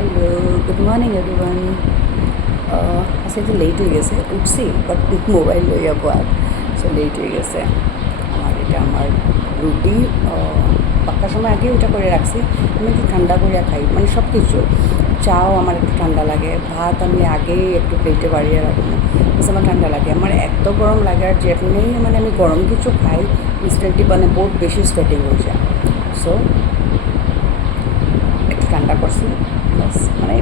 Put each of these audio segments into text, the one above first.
Hello, good morning everyone. আজকে একটু late হয়ে গেছে, উঠছি বাট মোবাইল লইয়া আর সো লেট হয়ে গেছে। আমার রুটি পাক্কার সময় আগে ওটা করে রাখছি। আমি একটু ঠান্ডা করিয়া খাই, মানে সব কিছু। চাও আমার একটু ঠান্ডা লাগে, ভাত আমি আগেই একটু প্লেটে বাড়িয়ে রাখবো, বিকজ আমার ঠান্ডা লাগে। আমার এত গরম লাগে, আর যেমনি মানে আমি গরম কিছু খাই ইনস্ট্যান্টলি মানে বহুত বেশি স্কেটিং হয়ে যায়। সো একটু ঠান্ডা করছি প্লাস মানে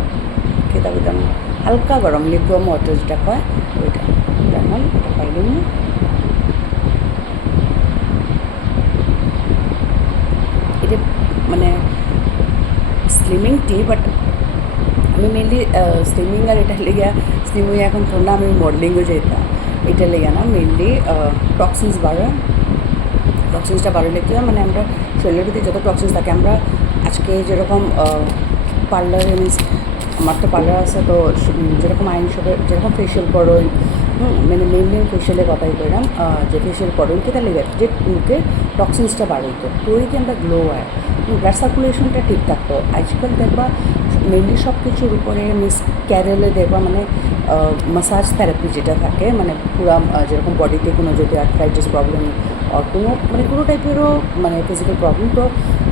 খেতে দিতাম হালকা গরম লিকুয়াম ওয়াটার যেটা কয় ওইটা এখন এটা খাই দিন। এটা মানে স্লিমিং টি, বাট আমি মেনলি স্লিমিং আর এটা লেগে স্লিমিং এখন তো না, আমি মডেলিংও যেতাম। এটা লেগে না, মেনলি টক্সিনস বাড়ে। টক্সিনসটা বাড়লে কী হয়, মানে আমরা শরীরের ভিতরে যত টক্সিনস থাকে, আমরা আজকে যেরকম পার্লারে মিন্স আমার তো পার্লার আছে, তো যেরকম আইন সবের যেরকম ফেশিয়াল করোই, মানে মেনলি ফেশিয়ালের কথাই বললাম, যে ফেশিয়াল করোই কেটা লেগে যে মুখের টক্সিনসটা বাড়াইতো, তোই কি আমরা গ্লো হয়, ব্লাড সার্কুলেশনটা ঠিক থাকতো। আজকাল দেখবা মেনলি সব কিছুর উপরে মিস ক্যারেলে দেখবা মানে মাসাজ থেরাপি যেটা থাকে, মানে পুরা যেরকম বডিতে কোনো যদি আর্থ্রাইটিস প্রবলেম কোনো মানে কোনো টাইপেরও মানে ফিজিক্যাল প্রবলেম, তো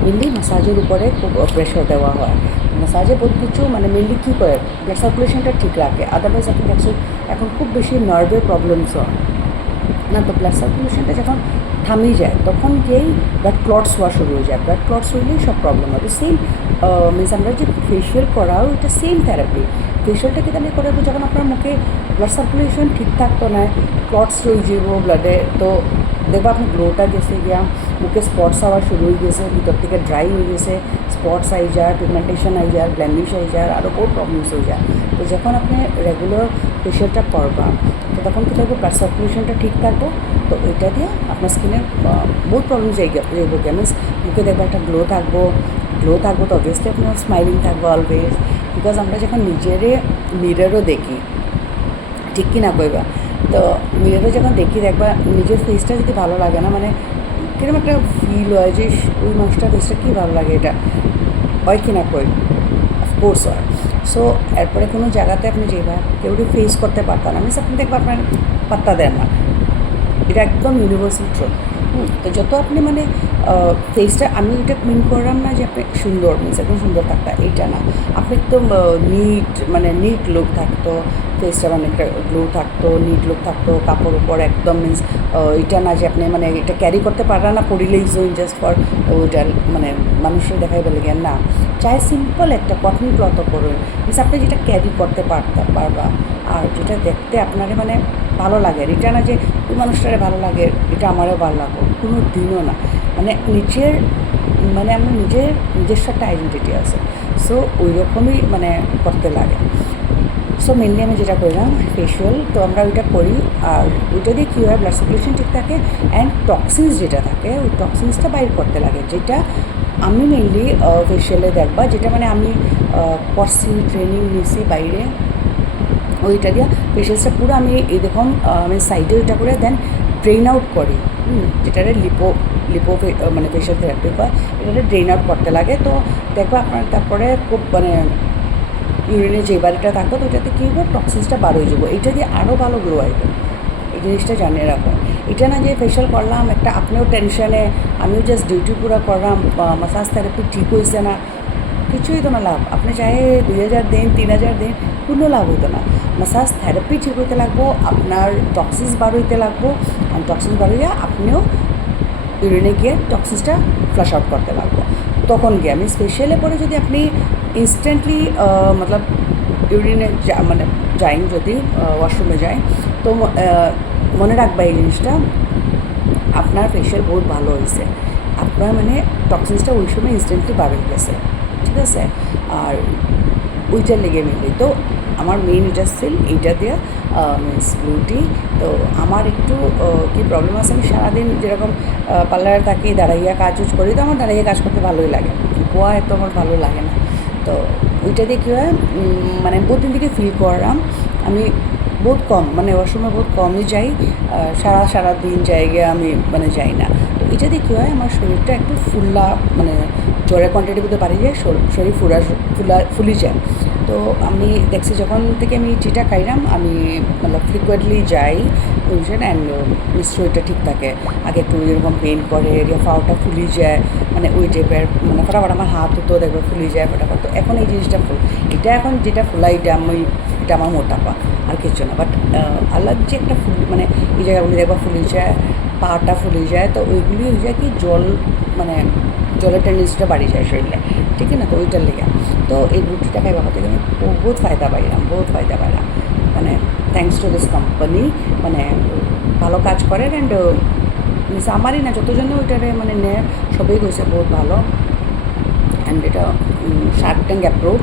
মেনলি মাসাজের উপরে খুব প্রেশার দেওয়া হয়। মাসাজে বহুত কিছু মানে মেনলি কী করে ব্লাড সার্কুলেশনটা ঠিক রাখে। আদারওয়াইজ আপনি দেখছেন এখন খুব বেশি নার্ভের প্রবলেমস হয় না, তো ব্লাড সার্কুলেশনটা যখন থামিয়ে যায় তখন গিয়েই ব্লাড ক্লটস হওয়া শুরু হয়ে যায়। ব্লাড ক্লটস হইলেই সব প্রবলেম হবে। সেম মিনস আমরা যে ফেশিয়াল করাও এটা সেম থেরাপি। ফেশিয়ালটা কি তাহলে করাবো যখন আপনার মুখে ব্লাড সার্কুলেশন ঠিক থাকতো না, ক্লটস রয়ে যাব ব্লাডে, তো দেখবো আপনার গ্লোটা গেছে গিয়া, মুখে স্পটস হওয়া শুরু হয়ে গেছে, ভিতর থেকে ড্রাই হয়ে গেছে, স্পটস আই যায়, পিগমেন্টেশন আই যায়, ব্ল্যামিশ আই যায়, আরও বহুত প্রবলেমস হয়ে যায়। তো যখন আপনি রেগুলার ফেশিয়ালটা করবা, তো তখন কী থাকবো ব্লাড সার্কুলেশনটা ঠিক থাকবো, তো ওইটা দিয়ে আপনার স্কিনের বহুত প্রবলেম যাইব গিয়ে, মিনস মুখে দেখবো একটা গ্লো থাকবো তো অবভিয়াসলি আপনার স্মাইলিং থাকবো অলওয়েজ। বিকজ আমরা যখন নিজেরে মিররও দেখি, ঠিক কি না কইবা, তো মিররে যখন দেখি দেখবা নিজের ফেসটা যদি ভালো লাগে না, মানে কিরকম একটা ফিল হয় যে ওই মানুষটার ফেসটা কী ভালো লাগে, এটা হয় কি না কই, অফকোর্স হয়। সো এরপরে কোনো জায়গাতে আপনি যেবা কেউ ফেস করতে পারতাম না, মিনস আপনি দেখবা আপনার পাত্তা দেন না, এটা একদম ইউনিভার্সাল ট্রুথ। তো যত আপনি মানে ফেসটা, আমি এটা মিন করলাম না যে আপনি সুন্দর মিনস একদম সুন্দর থাকতা, এইটা না, আপনি একদম নিট মানে নিট লুক থাকতো, ফেসটা মানে একটা গ্লো থাকতো, নিট লুক থাকতো, কাপড় উপর একদম মিনস এটা না যে আপনি মানে এটা ক্যারি করতে পারা না, পরিলেই জাস্ট ফর ওইটা মানে মানুষের দেখাই বলে গেন না, চাই সিম্পল একটা কটন ক্লথও করুন, মিনস আপনি যেটা ক্যারি করতে পারবা, আর যেটা দেখতে আপনারে মানে ভালো লাগে, এটা না যে ওই মানুষটারে ভালো লাগে এটা আমারও ভালো লাগো, কোনো দিনও না। মানে নিজের মানে আমার নিজস্ব একটা আইডেন্টিটি আছে, সো ওই রকমই মানে করতে লাগে। সো মেনলি আমি যেটা করলাম ফেশিয়াল, তো আমরা ওইটা করি, আর ওইটা দিয়ে কী হয় ব্লাড সার্কুলেশন ঠিক থাকে, অ্যান্ড টক্সিনস যেটা থাকে ওই টক্সিনসটা বাইর করতে লাগে, যেটা আমি মেনলি ফেশিয়ালে দেখবা, যেটা মানে আমি করছি ট্রেনিং নিয়েছি বাইরে, ওইটা দিয়ে ফেশিয়ালসটা পুরো আমি এরকম আমি সাইডে ওইটা করে দেন ড্রেন আউট করি, যেটারে লিপো মানে ফেশিয়াল থেরাপি হয়, এটাতে ড্রেন আউট করতে লাগে। তো দেখবো আপনার তারপরে খুব মানে ইউরিনে যে বাড়িটা থাকতো, তো ওইটাতে কী হবো টক্সিনসটা বার হয়ে যাবো, এইটা দিয়ে আরও ভালো গ্লো আসবে। এই জিনিসটা জানিয়ে রাখো, এটা না যে ফেশিয়াল করলাম একটা আপনিও টেনশনে, আমিও জাস্ট ডিউটি পুরো করলাম, মাসাজ থেরাপি ঠিক হয়েছে না, কিছুই তো না লাভ। আপনি চাহে 2000 দিন 3000 দিন, কোনো লাভ হইতো না। মাসাজ থেরাপি ঠিক হইতে লাগবো, আপনার টক্সিনস বার হইতে লাগবো, আর টক্সিনস বার হইয়া আপনিও ইউরিনে গিয়ে টক্সিনসটা ফ্লাশ আউট করতে লাগবো। তখন গিয়ে আমি স্পেশালে পরে যদি আপনি ইনস্ট্যান্টলি মতলব ইউরিনে মানে যাই, যদি ওয়াশরুমে যাই, তো মনে রাখবা এই জিনিসটা, আপনার ফেশিয়াল বহুত ভালো হয়েছে, আপনার মানে টক্সিনসটা ওই সময় ইনস্ট্যান্টলি বার হয়ে গেছে, ঠিক আছে। আর ওইটার লেগে মেনলি তো আমার মেইন এটা সেল এইটা দেওয়া মিন্স বিউটি। তো আমার একটু কী প্রবলেম আছে, আমি সারাদিন যেরকম পার্লারে থাকি দাঁড়াইয়া কাজ করি, তো আমার দাঁড়াইয়া কাজ করতে ভালোই লাগে, গোয়া এত আমার ভালো লাগে না। তো ওইটা দিয়ে কী হয় মানে বহুত দিন থেকে ফিল করলাম, আমি বহুত কম মানে ওয়াশরুমে বহুত কমই যাই, সারা দিন জায়গায় আমি মানে যাই না। তো এটা দিয়ে কী হয়, আমার শরীরটা একটু মানে জ্বরের কোয়ান্টিটি কিন্তু বাড়িয়ে যায়, শরীর ফুলি যায়। তো আমি দেখছি যখন থেকে আমি টিটা খাইলাম, আমি মানে ফ্রিকুয়েন্টলি যাই বুঝছেন, অ্যান্ড শরীরটা ঠিক থাকে। আগে একটু এরকম পেন করে, পাওয়াটা ফুলি যায়, মানে ওই টাইপের, মানে ফটাফট আমার হাত তো দেখবে ফুলি যায় ফটাফট। তো এখন এই জিনিসটা এটা এখন যেটা ফুলাই এটা আমার মোটাপা, আর কিছু না। বাট আলাদা যে একটা মানে এই জায়গাগুলি দেখবা ফুলি যায়, পাটা ফুলে যায়, তো ওইগুলি হয়ে যায় কি মানে জলের টেন্ডেন্সিটা বাড়ি যায় শরীরে, ঠিক আছে না? তো ওইটার লেগে তো এই রুটিটা খাই বাবা থেকে আমি বহুত ফায়দা পাইলাম, মানে থ্যাংকস টু দিস কোম্পানি, মানে ভালো কাজ করে। অ্যান্ড মিনস আমারই না, যতজনে ওইটারে মানে নেয় সবই কইছে বহুত ভালো। অ্যান্ড এটা শার্ক ট্যাঙ্ক অ্যাপ্রুভ,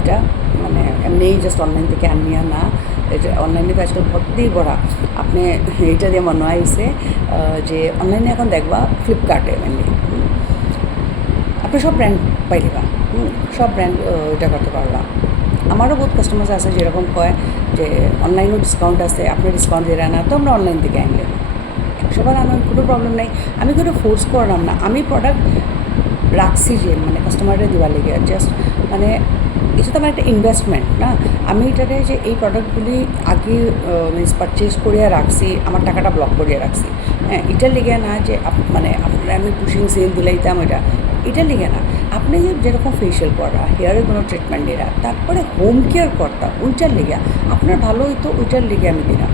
এটা মানে এমনি জাস্ট অনলাইন থেকে আনিয়া না, এটা অনলাইনে তো আজকাল ভর্তি করা। আপনি এইটা দিয়ে মনে হয়েছে যে অনলাইনে এখন দেখবা ফ্লিপকার্টে মেনলি আপনি সব ব্র্যান্ড পাইবা, সব ব্র্যান্ড এটা করতে পারবা। আমারও বহুত কাস্টমার আছে যেরকম কয় যে অনলাইনেও ডিসকাউন্ট আছে, আপনি ডিসকাউন্ট দিয়ে না, তো আমরা অনলাইন থেকে আনলে সবার আমার কোনো প্রবলেম নাই। আমি কোনো ফোর্স করলাম না, আমি প্রোডাক্ট রাখছি যে মানে কাস্টমাররা দিবার লেগে, জাস্ট মানে এটা তো আমার একটা ইনভেস্টমেন্ট না। আমি এটাতে যে এই প্রোডাক্টগুলি আগে মিনস পারচেজ করিয়া রাখছি, আমার টাকাটা ব্লক করিয়া রাখছি, হ্যাঁ, এটার লেগে না যে মানে আপনারা আমি পুশিং সেল দিলাইতাম, এটার লেগে না। আপনি যেরকম ফেশিয়াল করা, হেয়ারের কোনো ট্রিটমেন্ট নিরা, তারপরে হোম কেয়ার করতাম, ওইটার লেগে আপনার ভালো হইতো, ওইটার লেগে আমি দিলাম।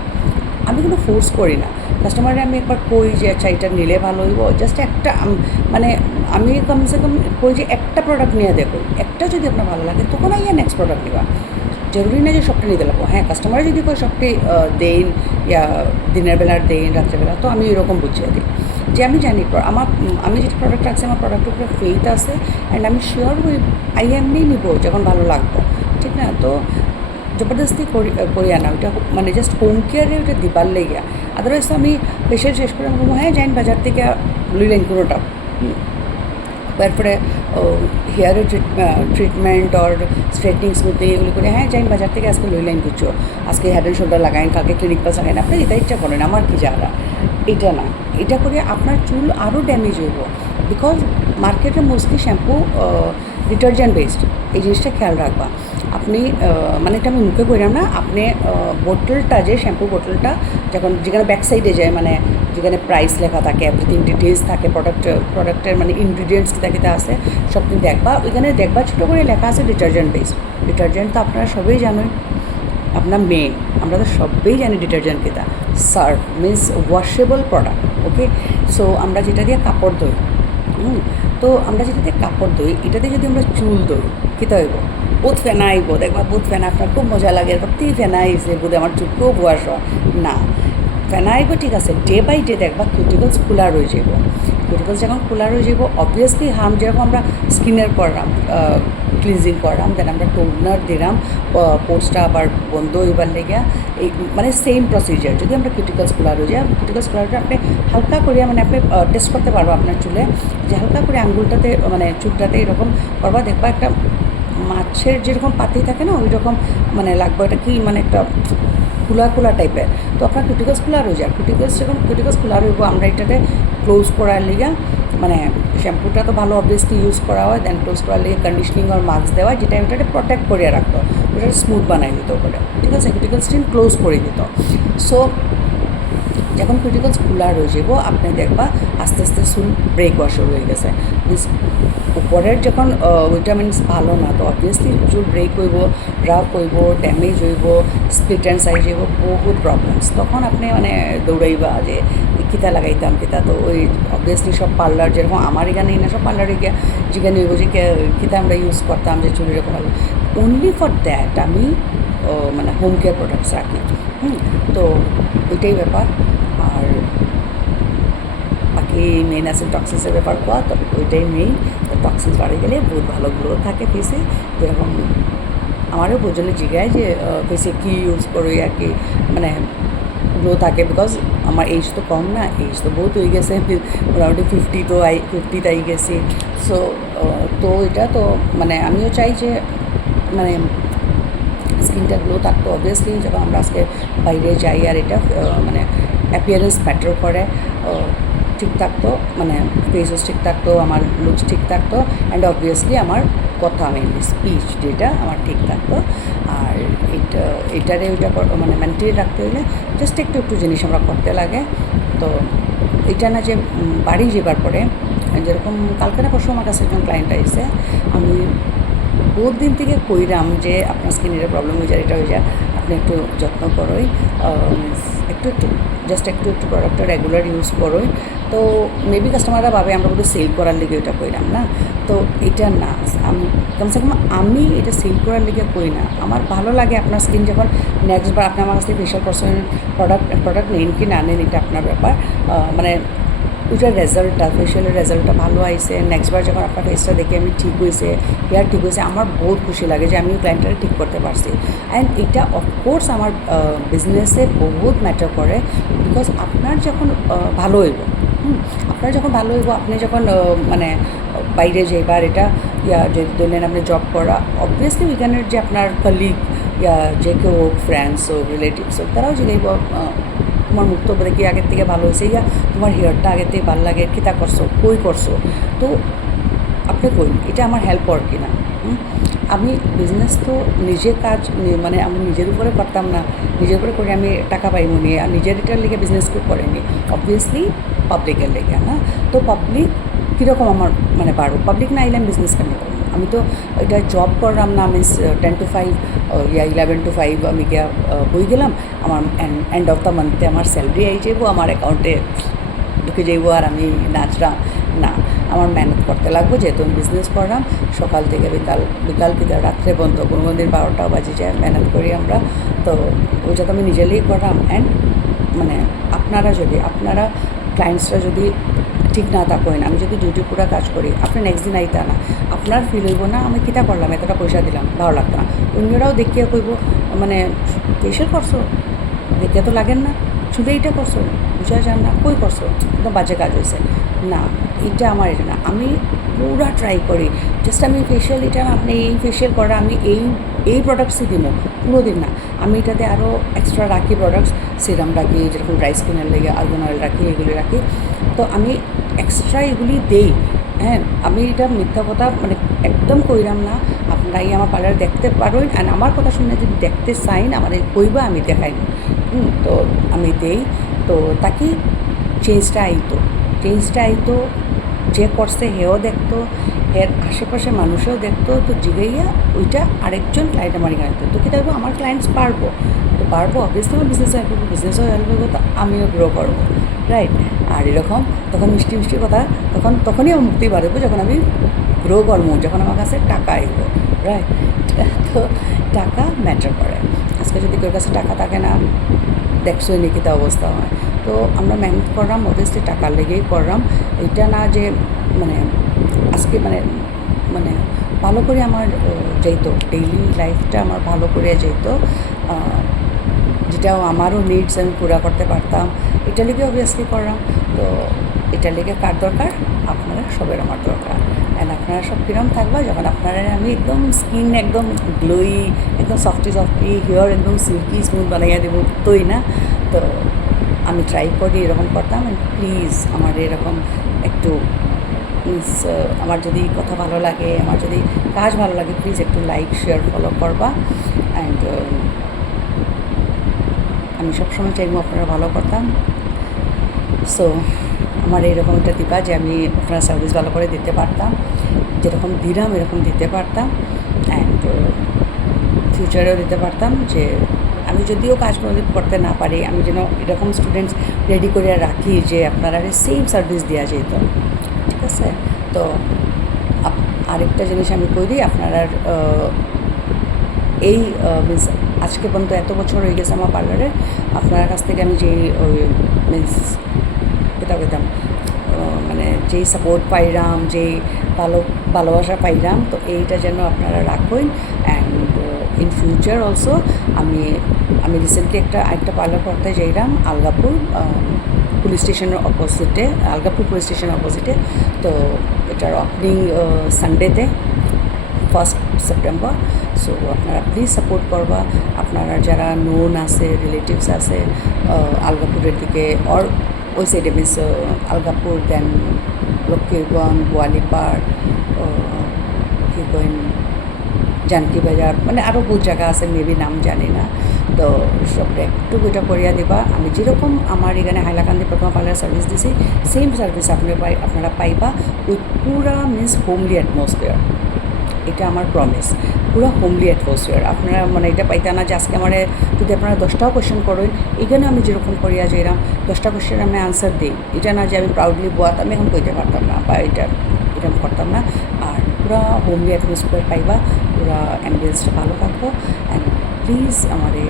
আমি কোনো ফোর্স করি না কাস্টমারে, আমি একবার কই যে আচ্ছা এটা নিলে ভালো হইব, জাস্ট একটা মানে আমি কমসে কম কই যে একটা প্রোডাক্ট নিয়ে দেখো, একটা যদি আপনার ভালো লাগে তখন আইয়া নেক্সট প্রোডাক্ট নেবা, জরুরি না যে সবটা নিতে লাগবো। হ্যাঁ, কাস্টমারে যদি কয় সবটি দেন, ইয়া দিনের বেলার দেন, রাত্রেবেলা, তো আমি এরকম বুঝিয়ে দিই যে আমি জানি আমি যেটা প্রোডাক্ট রাখছি আমার প্রোডাক্টের উপরে ফেইথ আছে, অ্যান্ড আমি শিওর ওই এমনি নিবো যখন ভালো লাগবো, ঠিক না? তো জবরদস্তি করি না, ওইটা মানে জাস্ট হোম কেয়ারে ওইটা দিবার লেগে। আদারওয়াইজ আমি ফেশিয়াল শেষ করে আমি বলবো হ্যাঁ যাইন বাজার থেকে লইলেন কোনোটা, তারপরে হেয়ারের ট্রিটমেন্ট অর স্ট্রেটনিং স্মুথিং এগুলি করে হ্যাঁ যাইন বাজার থেকে আজকে লইলেন কিছু, আজকে হেড অ্যান্ড শোল্ডার লাগাইন, কালকে ক্লিনিক প্লাস লাগাইন, আপনি এটা ইচ্ছা করেন, আমার কি যারা এটা না, এটা করে আপনার চুল আরও ড্যামেজ হইব। বিকজ মার্কেটে মোস্টলি শ্যাম্পু ডিটারজেন্ট বেসড, এই জিনিসটা খেয়াল রাখবা। আপনি মানে এটা আমি মুখে কইলাম না, আপনি বোতলটা যে শ্যাম্পু বোতলটা যেখানে ব্যাক সাইডে যায়, মানে যেখানে প্রাইস লেখা থাকে, এভরিথিং ডিটেলস থাকে, প্রোডাক্টের মানে ইনগ্রিডিয়েন্টস কীটা কীটা আছে সব তুমি দেখবা, ওইখানে দেখবা ছোটো করে লেখা আছে ডিটারজেন্ট বেসড। ডিটারজেন্ট তো আপনারা সবাই জানেন, আপনার মেন আমরা তো সবাই জানি ডিটারজেন্ট কীটা, surf means washable product, okay. So আমরা যেটা দিয়ে কাপড় ধুই, তো আমরা যেটা দিয়ে কাপড় ধুই, এটাতে যদি আমরা চুল ধুই কীটা হইব, বহুত ফেনা আইব, দেখবা বহুত ফেনা, আপনার খুব মজা লাগে, প্রতি ফেনা আইসে বোধ আমার চুল খুব বয়স না, ফেনা আইব ঠিক আছে, ডে বাই ডে দেখবা কিউটিকলস খোলা রয়ে যাব। কিউটিকলস যখন খোলা রয়ে যাব, অবভিয়াসলি যেরকম আমরা স্কিনের করলাম, ক্লিনজিং করলাম, দেন আমরা টোনার দিলাম, পোর্সটা আবার বন্ধ হইবার লেগে, এই মানে সেম প্রসিজার। যদি আমরা কিউটিকলস খোলা রয়ে যায়, কিউটিকলস খোলা রয়ে আপনি হালকা করে মানে আপনি টেস্ট করতে পারবো আপনার চুলে, যে হালকা করে আঙ্গুলটাতে মানে চুলটাতে এরকম করবা, দেখবা একটা মাছের যেরকম পাতি থাকে না ওই রকম মানে লাগবে, এটা কি মানে একটা খোলা টাইপের। তো আপনার কিউটিকলস খোলা রয়ে যায়, কিউটিকলস খোলা রইব, আমরা এটাতে ক্লোজ করার লিগা মানে শ্যাম্পুটা তো ভালো অবভিয়াসলি ইউজ করা হয়, দেন ক্লোজ করার লিগে কন্ডিশনিং আর মাস্ক দেওয়া, যেটা ওটাকে প্রোটেক্ট করিয়ে রাখতো, ওটা স্মুথ বানাই দিত করে, ঠিক আছে, কিউটিকলস স্কিন ক্লোজ করে দিত। সো যখন কিউটিকলস খোলা রয়ে যাব, আপনি দেখবা আস্তে আস্তে চুল ব্রেক ওয়াশ শুরু হয়ে গেছে। উপরের যখন ওইটা মিনস ভালো না, তো অবভিয়াসলি চুল ব্রেক হইব, রাফ হইব, ড্যামেজ হইব, স্প্লিট অ্যান্ড সাইজ হইব, বহুত প্রবলেমস। তখন আপনি মানে দৌড়াইবা যে কিতা লাগাইতাম কিতা, তো ওই অবভিয়াসলি সব পার্লার যেরকম আমার এখানে না, সব পার্লারে গিয়ে যেখানে হইব যে কিতা আমরা ইউজ করতাম যে চুল এরকম ভালো। অনলি ফর দ্যাট আমি মানে হোম কেয়ার প্রোডাক্টস রাখি, তো ওইটাই ব্যাপার। আর বাকি মেন আছে টক্সিন্সের ব্যাপার কোয়া, তো ওইটাই মেইন। তো টক্সিন্স বাড়ে গেলে বহুত ভালো গ্লো থাকে ফেসে, যেরকম আমারও বোঝালে জিগায় যে ফেসে কী ইউজ করি আর কি মানে গ্লো থাকে, বিকজ আমার এজ তো কম না, এজ তো বহুত হয়ে গেছে, মোটামুটি 50 আই গেছি। সো তো এটা তো মানে আমিও চাই যে মানে স্কিনটা গ্লো থাকতো। অবভিয়াসলি যখন আমরা আজকে বাইরে যাই আর এটা মানে অ্যাপিয়ারেন্স ম্যাটার করে, ঠিক থাকতো, মানে ফেসও ঠিক থাকতো, আমার লুকস ঠিক থাকতো, অ্যান্ড অবভিয়াসলি আমার কথা মেনলি স্পিচ যেটা আমার ঠিক থাকতো। আর এটারে ওইটা মানে মেনটেন রাখতে হলে জাস্ট একটু একটু জিনিস আমরা করতে লাগে। তো এটা না যে বাড়ি যাবার পরে, যেরকম কালকে না পরশু আমার কাছে একজন ক্লায়েন্ট আইসে, আমি বহুত দিন থেকে কইরাম যে আপনার স্কিনের প্রবলেম হয়ে যায়, এটা হয়ে যায়, আপনি একটু যত্ন করোই, একটু একটু জাস্ট একটু একটু প্রোডাক্টটা রেগুলার ইউজ করোই। তো মেবি কাস্টমাররা ভাবে আমরা বোধহয় সেল করার লিগে ওইটা কইরাম না। তো এটা না, আমি কমসে কম আমি এটা সেল করার লিগে কই না, আমার ভালো লাগে আপনার স্কিন যখন নেক্সট বার আপনি আমার কাছ থেকে ফেশিয়াল পার্সন প্রোডাক্ট নেন কি না নেন এটা আপনার ব্যাপার। মানে ওইটার রেজাল্টটা, ফেশিয়ালের রেজাল্টটা ভালো আইসে, নেক্সটবার যখন আপনার ফেসটা দেখে আমি ঠিক হয়েছে, হেয়ার ঠিক হয়েছে, আমার বহুত খুশি লাগে যে আমি ক্লায়েন্টটা ঠিক করতে পারছি। অ্যান্ড এটা অফকোর্স আমার বিজনেসে বহুত ম্যাটার করে, বিকজ আপনার যখন ভালো হইব, আপনার যখন ভালো হইব, আপনি যখন মানে বাইরে যাইবার এটা যদি ধরলেন আপনি জব করা, অবভিয়াসলি ওইখানের যে আপনার কলিগ যে কেউ হোক, ফ্রেন্ডস হোক, রিলেটিভস হোক, তারাও জিগাইব তোমার মুখ তো দেখি আগের থেকে ভালো হয়েছে, তোমার হেয়ারটা আগের থেকে ভালো লাগে, কী তা করছো, কই করছো। তো আপনি কই, এটা আমার হেল্প কর কিনা। আমি বিজনেস তো নিজের কাজ, মানে আমি নিজের উপরে করতাম না, নিজের উপরে করে আমি টাকা পাইব নি, আর নিজের এটার লেগে বিজনেস কেউ করেনি, অবভিয়াসলি পাবলিকের লেগে না। তো পাবলিক কীরকম আমার মানে বাড়ো, পাবলিক না আইলে আমি বিজনেস কেন করবো। আমি তো এটা জব করলাম না, আমি 10 to 5 11 to 5 আমি গিয়া বই গেলাম, আমার এন্ড অফ দ্য মান্থে আমার স্যালারি আই যাইব, আমার অ্যাকাউন্টে ঢুকে যাইব, আর আমি নাচলাম না। আমার মেহনত করতে লাগবো, যেহেতু আমি বিজনেস করলাম, সকাল থেকে বিকাল কিন্তু রাত্রে বন্ধ, কোনো দিন 12টাও বাজে যায়, মেহনত করি আমরা। তো ওইটা তো আমি নিজেরই করলাম। অ্যান্ড মানে আপনারা ক্লায়েন্টসরা যদি ঠিক না থাকেন, আমি যদি ডিউটি পুরা কাজ করি, আপনি নেক্সট দিন আইতা না, আপনার ফিল হইব না আমি কিতা করলাম, এতটা পয়সা দিলাম, ভালো লাগতো না। অন্যরাও দেখিয়া কইব মানে ফেশিয়াল করছো, দেখিয়া তো লাগেন না, শুধু এইটা করছো, বুঝা যান না, কই করছো, একদম বাজে কাজ হয়েছে না। এটা আমার এটা না, আমি পুরা ট্রাই করি, জাস্ট আমি ফেশিয়াল এটা না, আপনি এই ফেশিয়াল করা, আমি এই প্রোডাক্টসই দিব পুরো দিন না, আমি এটাতে আরও এক্সট্রা রাখি প্রোডাক্টস, সিরাম রাখি, যেরকম ড্রাই স্কিনের লেগে আর্গান অয়েল রাখি, এগুলি রাখি। তো আমি এক্সট্রা এগুলি দেই। হ্যাঁ, আমি এটা মিথ্যা কথা মানে একদম কইরাম না, আপনারা আমার পার্লার দেখতে পারেন, অ্যান্ড আমার কথা শুনে যদি দেখতে চাইন আমাদের কইবা, আমি দেখাই। তো আমি দেই, তো তাকে চেঞ্জটা আইতো, যে করছে হেও দেখতো, এর আশেপাশে মানুষও দেখতো, তো জিগাইয়া ওইটা আরেকজন ক্লায়েন্ট আমার এখানে তো কী দেখবো, আমার ক্লায়েন্টস পারবো, অবভিয়াসলি আমার বিজনেসও হেল্প করবো, তো আমিও গ্রো করবো, রাইট। আর এরকম তখন মিষ্টি মিষ্টি কথা, তখনই আমার মুক্তি বাড়বো, যখন আমি গ্রো করবো, যখন আমার কাছে টাকা আইব, রাইট। তো টাকা ম্যাটার করে। আজকে যদি কেউ কাছে টাকা থাকে না, দেখছোই নাকি তা অবস্থা হয়। তো আমরা মেহনত করলাম, অবভিয়াসলি টাকার লেগেই করলাম, এটা না যে মানে আজকে মানে ভালো করে আমার যেত, ডেইলি লাইফটা আমার ভালো করে যেত, যেটাও আমারও নিডস আমি পুরা করতে পারতাম, এটা লেগে অবভিয়াসলি করলাম। তো এটা লেগে কার দরকার, আপনারা সবের আমার দরকার। অ্যান্ড আপনারা সব কীরকম থাকবা, যখন আপনারা আমি একদম স্কিন একদম গ্লোই, একদম সফটি হেয়ার একদম সিল্কি স্মুথ বানাইয়া দেবো, তোই না। তো আমি ট্রাই করি এরকম করতাম। অ্যান্ড প্লিজ আমার এরকম একটু মিনস আমার যদি কথা ভালো লাগে, আমার যদি কাজ ভালো লাগে, প্লিজ একটু লাইক, শেয়ার, ফলো করবা। অ্যান্ড আমি সবসময় চাইবো আপনারা ভালো করতাম। সো আমার এরকম একটা দিবা যে আমি আপনারা সার্ভিস ভালো করে দিতে পারতাম, যেরকম দিলাম এরকম দিতে পারতাম, অ্যান্ড ফিউচারেও দিতে পারতাম। যে আমি যদিও কাজ করতে না পারি, আমি যেন এরকম স্টুডেন্টস রেডি করে রাখি যে আপনারা সেম সার্ভিস দেওয়া যেত, ঠিক আছে। তো আরেকটা জিনিস আমি করি, আপনারা এই মিনস আজকে পর্যন্ত এত বছর হয়ে গেছে আমার পার্লারে, আপনার কাছ থেকে আমি যেই মিনস পেতাম মানে যেই সাপোর্ট পাইলাম, যেই ভালোবাসা পাইলাম, তো এইটা যেন আপনারা রাখুন। অ্যান্ড ইন ফিউচার অলসো আমি রিসেন্টলি একটা পার্লার করতে যাইলাম আলগাপুর পুলিশ স্টেশনের অপোজিটে, তো এটার ওপেনিং সানডেতে 1 সেপ্টেম্বর। সো আপনারা প্লিজ সাপোর্ট করবা, আপনারা যারা নোন আছে, রিলেটিভস আছে আলগাপুরের দিকে, অর ওই সাইডে মিনস আলগাপুর দেন লক্ষ্মীগঞ্জ গোয়ালিপাড় কি কইন জানকী বাজার মানে আরও বহুত জায়গা আছে মেবি নাম জানি না তো সবটা একটু ওইটা করিয়া দিবা আমি যেরকম আমার এখানে হাইলাকান্দি প্রথম পার্লার সার্ভিস দিছি সেম সার্ভিস আপনারা পাইবা উইথ পুরা মিনস হোমলি অ্যাটমসফিয়ার এটা আমার প্রমিস পুরো হোমলি অ্যাটমসফিয়ার আপনারা মানে এটা পাইতা না যে আজকে আমার যদি আপনারা 10টাও কোয়েশ্চেন করেন এখানে আমি যেরকম করিয়া যাইলাম 10টা কোয়েশ্চেন আমি আনসার দিই এটা না যে আমি প্রাউডলি বোয়াত আমি এখন কইতে পারতাম না বা এরকম করতাম না আর পুরো হোমলি অ্যাটমসফিয়ার পাইবা পুরো অ্যাম্বিয়েন্সটা ভালো থাকবো অ্যান্ড প্লিজ আমারে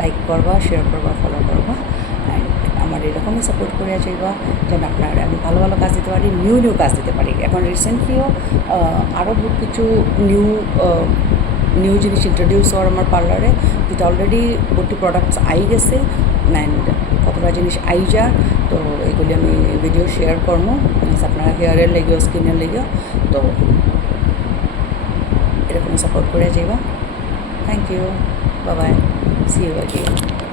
লাইক করবা শেয়ার করবা ফলো করবা অ্যান্ড আমার এরকমই সাপোর্ট করিয়া যাইবা যেন আপনারা আমি ভালো ভালো কাজ দিতে পারি নিউ কাজ দিতে পারি এখন রিসেন্টলিও আরও বহুত কিছু নিউ জিনিস ইন্ট্রোডিউস হওয়ার আমার পার্লারে যেটা অলরেডি বহুটি প্রোডাক্টস আই গেছে অ্যান্ড কতটা জিনিস আই যার তো এগুলি আমি ভিডিও শেয়ার করবো আপনারা হেয়ারের লেগেও স্কিনের লেগেও তো এরকম সাপোর্ট করে যাইবা thank you bye bye see you again